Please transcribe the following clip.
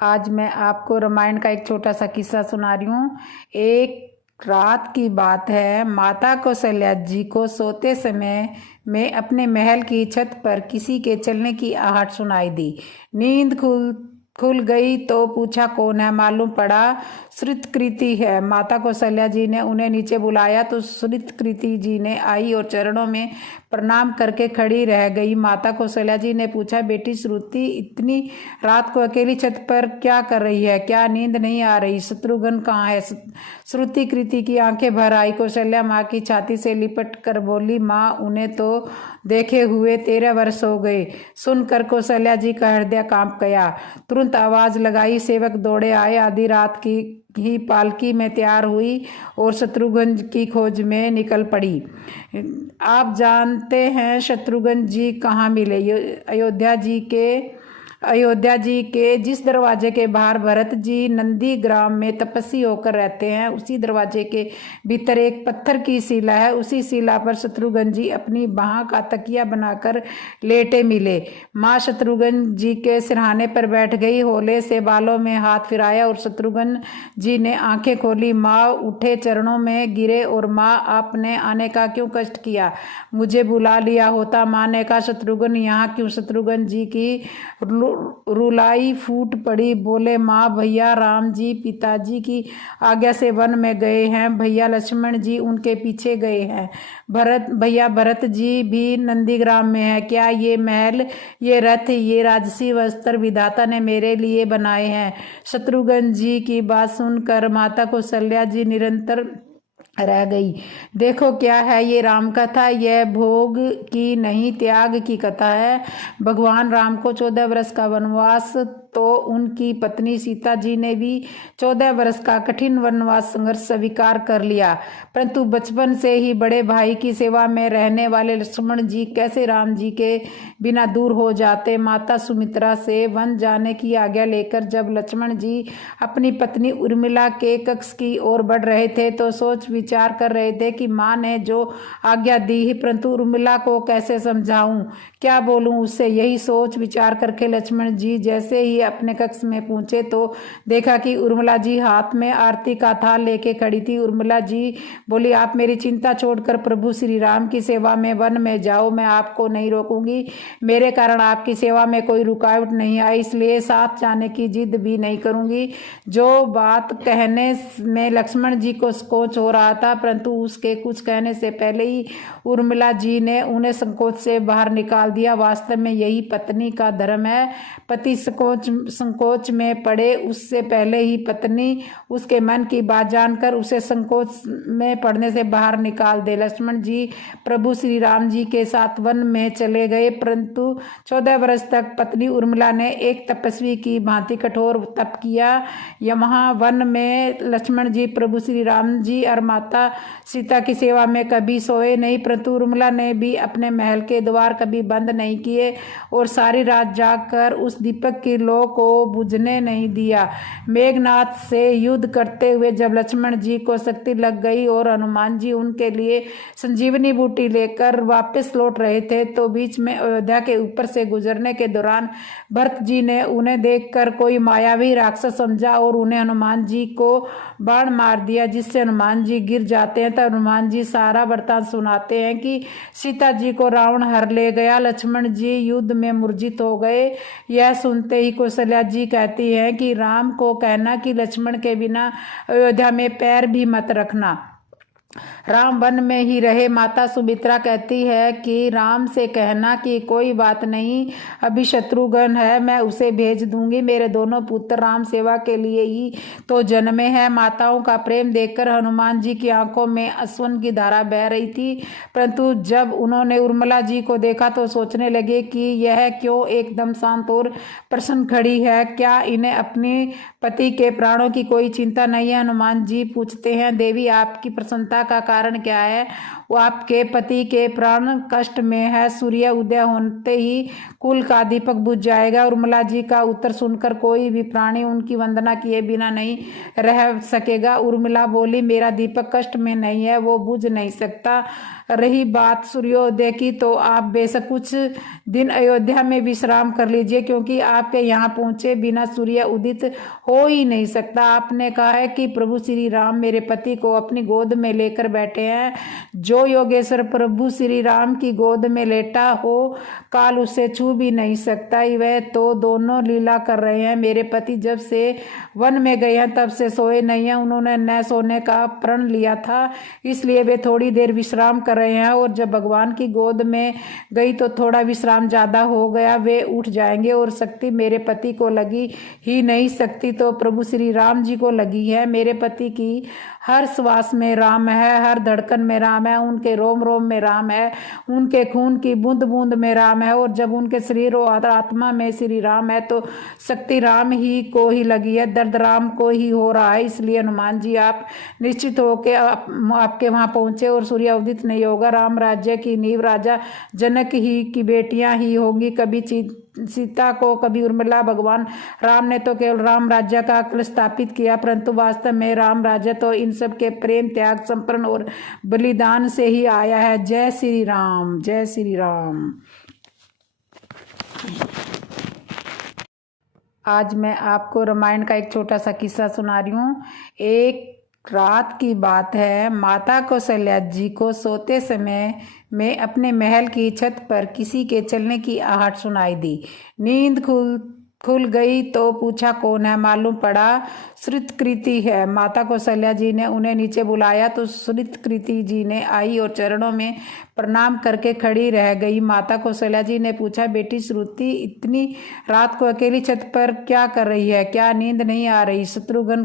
आज मैं आपको रामायण का एक छोटा सा किस्सा सुना रही हूँ। एक रात की बात है। माता कौशल्या जी को सोते समय में अपने महल की छत पर किसी के चलने की आहट सुनाई दी। नींद खुल गई तो पूछा, कौन है? मालूम पड़ा श्रुतकृति है। माता कौशल्या जी ने उन्हें नीचे बुलाया तो श्रुतकृति जी ने आई और चरणों में प्रणाम करके खड़ी रह गई। माता कौशल्या जी ने पूछा, बेटी श्रुति, इतनी रात को अकेली छत पर क्या कर रही है? क्या नींद नहीं आ रही? शत्रुघ्न कहाँ है? श्रुतिकृति की आंखें भर आई। कौशल्या माँ की छाती से लिपट कर बोली, माँ, उन्हें तो देखे हुए 13 वर्ष हो गए। सुनकर कौशल्या जी का हृदय कांप गया। तुरंत आवाज लगाई, सेवक दौड़े आए। आधी रात की ही पालकी में तैयार हुई और शत्रुघ्न की खोज में निकल पड़ी। आप जानते हैं शत्रुघ्न जी कहाँ मिले? अयोध्या जी के जिस दरवाजे के बाहर भरत जी नंदी ग्राम में तपस्वी होकर रहते हैं, उसी दरवाजे के भीतर एक पत्थर की शिला है। उसी शिला पर शत्रुघ्न जी अपनी बाह का तकिया बनाकर लेटे मिले। माँ शत्रुघ्न जी के सिरहाने पर बैठ गई, होले से बालों में हाथ फिराया और शत्रुघ्न जी ने आंखें खोली। माँ उठे, चरणों में गिरे और माँ, आपने आने का क्यों कष्ट किया? मुझे बुला लिया होता। माँ ने कहा, शत्रुघ्न यहाँ क्यों? शत्रुघ्न जी की रुलाई फूट पड़ी। बोले, माँ, भैया राम जी पिताजी की आज्ञा से वन में गए हैं। भैया लक्ष्मण जी उनके पीछे गए हैं। भैया भरत जी भी नंदीग्राम में है। क्या ये महल, ये रथ, ये राजसी वस्त्र विधाता ने मेरे लिए बनाए हैं? शत्रुघ्न जी की बात सुनकर माता कौशल्या जी निरंतर रह गई। देखो क्या है ये राम कथा, यह भोग की नहीं त्याग की कथा है। भगवान राम को 14 वर्ष का वनवास, तो उनकी पत्नी सीता जी ने भी 14 वर्ष का कठिन वनवास संघर्ष स्वीकार कर लिया। परंतु बचपन से ही बड़े भाई की सेवा में रहने वाले लक्ष्मण जी कैसे राम जी के बिना दूर हो जाते? माता सुमित्रा से वन जाने की आज्ञा लेकर जब लक्ष्मण जी अपनी पत्नी उर्मिला के कक्ष की ओर बढ़ रहे थे तो सोच विचार कर रहे थे कि माँ ने जो आज्ञा दी है, परंतु उर्मिला को कैसे समझाऊं, क्या बोलूं उससे? यही सोच विचार करके लक्ष्मण जी जैसे ही अपने कक्ष में पहुंचे तो देखा कि उर्मिला जी हाथ में आरती का थाल लेके खड़ी थी। उर्मिला जी बोली, आप मेरी चिंता छोड़कर प्रभु श्री राम की सेवा में वन में जाओ, मैं आपको नहीं रोकूंगी। मेरे कारण आपकी सेवा में कोई रुकावट नहीं आई, इसलिए साथ जाने की जिद भी नहीं करूंगी। जो बात कहने में लक्ष्मण जी को संकोच हो रहा था, परंतु उसके कुछ कहने से पहले ही उर्मिला जी ने उन्हें संकोच से बाहर निकाल दिया। वास्तव में यही पत्नी का धर्म है। पति संकोच में पड़े उससे पहले ही पत्नी उसके मन की बात जानकर उसे संकोच में पड़ने से बाहर निकाल दे। लक्ष्मण जी प्रभु श्री राम जी के साथ वन में चले गए, परंतु 14 वर्ष तक पत्नी उर्मिला ने एक तपस्वी की भांति कठोर तप किया। यहाँ वन में लक्ष्मण जी प्रभु श्री राम जी और माता सीता की सेवा में कभी सोए नहीं, परंतु उर्मिला ने भी अपने महल के द्वार कभी बंद नहीं किए और सारी रात जागकर उस दीपक की लौ को बुझने नहीं दिया। मेघनाथ से युद्ध करते हुए जब लक्ष्मण जी को शक्ति लग गई और हनुमान जी उनके लिए संजीवनी बूटी लेकर वापस लौट रहे थे, तो बीच में अयोध्या के ऊपर से गुजरने के दौरान भरत जी ने उन्हें देखकर कोई मायावी राक्षस समझा और उन्हें हनुमान जी को बाण मार दिया, जिससे हनुमान जी गिर जाते हैं। तब हनुमान जी सारा वृत्तांत सुनाते हैं कि सीता जी को रावण हर ले गया, लक्ष्मण जी युद्ध में मूर्छित हो गए। यह सुनते ही कौशल्या जी कहती हैं कि राम को कहना कि लक्ष्मण के बिना अयोध्या में पैर भी मत रखना, राम वन में ही रहे। माता सुमित्रा कहती है कि राम से कहना कि कोई बात नहीं, अभी शत्रुघ्न है, मैं उसे भेज दूंगी। मेरे दोनों पुत्र राम सेवा के लिए ही तो जन्मे हैं। माताओं का प्रेम देखकर हनुमान जी की आंखों में अश्रुओं की धारा बह रही थी, परंतु जब उन्होंने उर्मिला जी को देखा तो सोचने लगे कि यह क्यों एकदम शांत और प्रसन्न खड़ी है, क्या इन्हें अपने पति के प्राणों की कोई चिंता नहीं है? हनुमान जी पूछते हैं, देवी, आपकी प्रसन्नता का कारण क्या है? वो आपके पति के प्राण कष्ट में है। सूर्य उदय होते ही कुल का दीपक बुझ जाएगा। उर्मिला जी का उत्तर सुनकर कोई भी प्राणी उनकी वंदना किए बिना नहीं रह सकेगा। उर्मिला बोली, मेरा दीपक कष्ट में नहीं है, वो बुझ नहीं सकता। रही बात सूर्योदय की, तो आप बेशक कुछ दिन अयोध्या में विश्राम कर लीजिए, क्योंकि आपके यहाँ पहुँचे बिना सूर्य उदित हो ही नहीं सकता। आपने कहा है कि प्रभु श्री राम मेरे पति को अपनी गोद में लेकर बैठे हैं। जो योगेश्वर प्रभु श्री राम की गोद में लेटा हो, काल उसे छू भी नहीं सकता। वह तो दोनों लीला कर रहे हैं। मेरे पति जब से वन में गए हैं तब से सोए नहीं हैं। उन्होंने न सोने का प्रण लिया था, इसलिए वे थोड़ी देर विश्राम कर रहे हैं, और जब भगवान की गोद में गई तो थोड़ा विश्राम ज़्यादा हो गया। वे उठ जाएंगे, और शक्ति मेरे पति को लगी ही नहीं, शक्ति तो प्रभु श्री राम जी को लगी है। मेरे पति की हर श्वास में राम है, हर धड़कन में राम है, उनके रोम रोम में राम है, उनके खून की बूंद बूंद में राम है, और जब उनके शरीर और आत्मा में श्री राम है तो शक्ति राम ही को ही लगी है, दर्द राम को ही हो रहा है। इसलिए हनुमान जी आप निश्चित हो के आपके वहाँ पहुँचे, और सूर्य उदित नहीं होगा। राम राज्य की नींव राजा जनक ही की बेटियां ही होंगी। कभी सीता को, कभी उर्मिला। भगवान राम ने तो केवल राम राज्य का अकल स्थापित किया, परंतु वास्तव में राम राज्य तो इन सब के प्रेम, त्याग, समर्पण और बलिदान से ही आया है। जय श्री राम, जय श्री राम। आज मैं आपको रामायण का एक छोटा सा किस्सा सुना रही हूँ। एक रात की बात है। माता कौशल्या जी को सोते समय में अपने महल की छत पर किसी के चलने की आहट सुनाई दी। नींद खुल गई तो पूछा, कौन है? मालूम पड़ा श्रुतकृति है। माता कौशल्या जी ने उन्हें नीचे बुलाया तो श्रुतकृति जी ने आई और चरणों में प्रणाम करके खड़ी रह गई। माता कौशल्या जी ने पूछा, बेटी श्रुति, इतनी रात को अकेली छत पर क्या कर रही है? क्या नींद नहीं आ रही? शत्रुघ्न